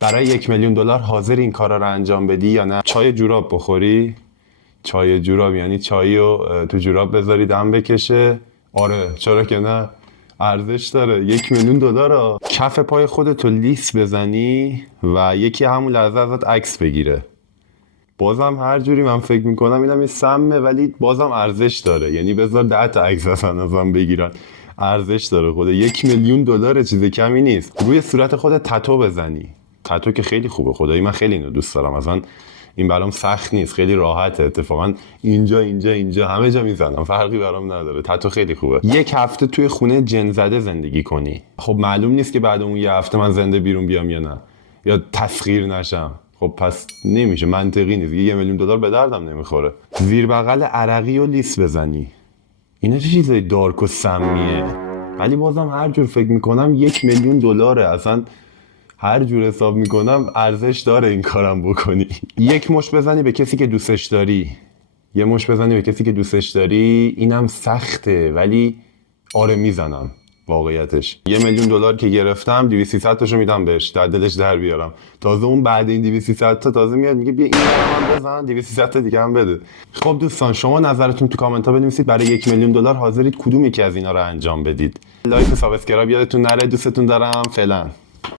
برای 1,000,000 حاضر این کارا رو انجام بدی یا نه؟ چای جوراب بخوری؟ چای جوراب یعنی چایی رو تو جوراب بذاری دم بکشه؟ آره، چرا که نه؟ ارزش داره. 1,000,000 دلار. کف پای خودتو لیس بزنی و یکی همون لحظه ازت عکس بگیره. بازم هر جوری من فکر میکنم اینم یه سمه، ولی بازم ارزش داره. یعنی بذار 10 تا عکس ازم بگیرن، ارزش داره. خود 1,000,000 دلار چیز کمی نیست. روی صورت خودت تتو بزنی. تتو که خیلی خوبه، خدایی من خیلی اینو دوست دارم. اصلا این برام سخت نیست، خیلی راحته. اتفاقا اینجا همه جا میزنم، فرقی برام نداره. تتو خیلی خوبه. 1 هفته توی خونه جن زده زندگی کنی. خب معلوم نیست که بعد اون 1 هفته من زنده بیرون بیام یا نه، یا تسخیر نشم. خب پس نمیشه، منطقی نیست. 1,000,000 دلار به دردم نمیخوره. زیر بغل عرقی و لیس بزنی. اینا چه چیزای دارک و سمیه. ولی بازم هر جور فکر میکنم 1,000,000 دلاره. اصلا هر جور حساب میکنم ارزش داره این کارم بکنی. یک مش بزنی به کسی که دوستش داری. یه مش بزنی به کسی که دوستش داری. اینم سخته، ولی آره میزنم. واقعیتش 1,000,000 دلار که گرفتم 200-300 تاشو میدم بهش، در دلش در بیارم. تازه اون بعد این 200-300 تا تازه میاد میگه بیا این رو من بزن، 200-300 تا دیگه هم بده. خب دوستان، شما نظرتون تو کامنت ها بنویسید. برای 1,000,000 دلار حاضرید کدوم یکی از اینا رو انجام بدید؟ لایک و سابسکرایب یادتون نره. دوستتون دارم. فعلا.